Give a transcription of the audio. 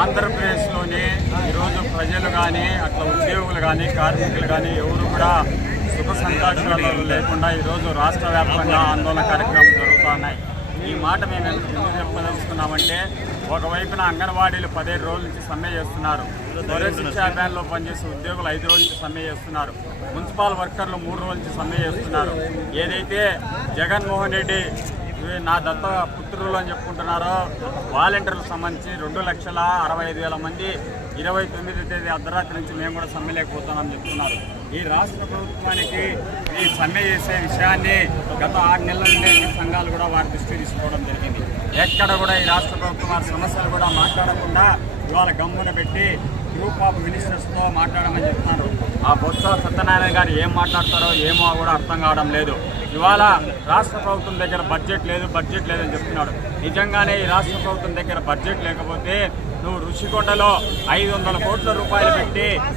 ఆంధ్రప్రదేశ్లోని ఈరోజు ప్రజలు కానీ అట్లా ఉద్యోగులు కానీ కార్మికులు కానీ ఎవరు కూడా సుఖ సంతోషాలు లేకుండా ఈరోజు రాష్ట్ర వ్యాప్తంగా ఆందోళన కార్యక్రమాలు జరుగుతున్నాయి ఈ మాట మేము ఎందుకు చెప్పదలుచుకున్నామంటే ఒకవైపున అంగన్వాడీలు పదిహేడు రోజుల నుంచి సమ్మె చేస్తున్నారు. దొర శిక్షా అభియాన్లో పనిచేసే ఉద్యోగులు ఐదు రోజుల నుంచి సమ్మె చేస్తున్నారు. మున్సిపల్ వర్కర్లు మూడు రోజుల నుంచి సమ్మె చేస్తున్నారు. ఏదైతే జగన్మోహన్ రెడ్డి ఇవి నా దత్త పుత్రులు అని చెప్పుకుంటున్నారో. వాలంటీర్లకు సంబంధించి రెండు లక్షల అరవై ఐదు వేల మంది ఇరవై తొమ్మిది తేదీ అర్ధరాత్రి నుంచి మేము కూడా సమ్మె లేకపోతున్నామని చెప్తున్నారు. ఈ రాష్ట్ర ప్రభుత్వానికి ఈ సమ్మె చేసే విషయాన్ని గత ఆరు నెలల నుండి అన్ని సంఘాలు కూడా వారి దృష్టి తీసుకోవడం జరిగింది. ఎక్కడ కూడా ఈ రాష్ట్ర ప్రభుత్వం వారి సమస్యలు కూడా మాట్లాడకుండా ఇవాళ గమ్మున పెట్టి గ్రూప్ ఆఫ్ మినిస్టర్స్తో మాట్లాడమని చెప్తున్నారు. ఆ బొత్స సత్యనారాయణ గారు ఏం మాట్లాడతారో ఏమో కూడా అర్థం కావడం లేదు. ఇవాళ రాష్ట్ర ప్రభుత్వం దగ్గర బడ్జెట్ లేదు బడ్జెట్ లేదని చెప్తున్నాడు. నిజంగానే ఈ రాష్ట్ర ప్రభుత్వం దగ్గర బడ్జెట్ లేకపోతే నువ్వు రుషికొండలో ఐదు వందల కోట్ల రూపాయలు పెట్టి